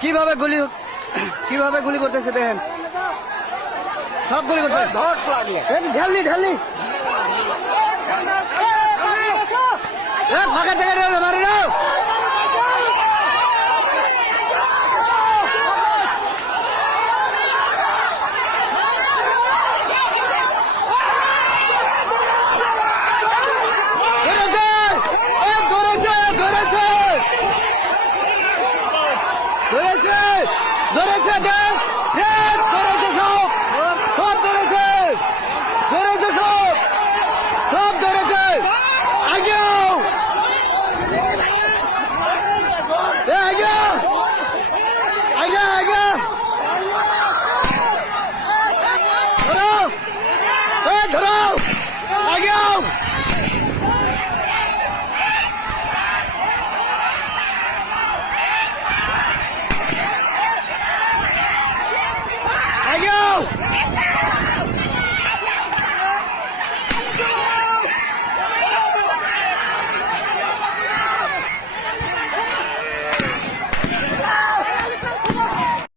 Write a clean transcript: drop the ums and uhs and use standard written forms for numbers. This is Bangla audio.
কিভাবে গুলি করতেছে দেখেন, সব গুলি করতে ঢালনি ঢালনি ফাঁকা জায়গায় মারি না। ধরেছে সব ধরেছে আগেও আগে আগে ধরো আগেও আগেও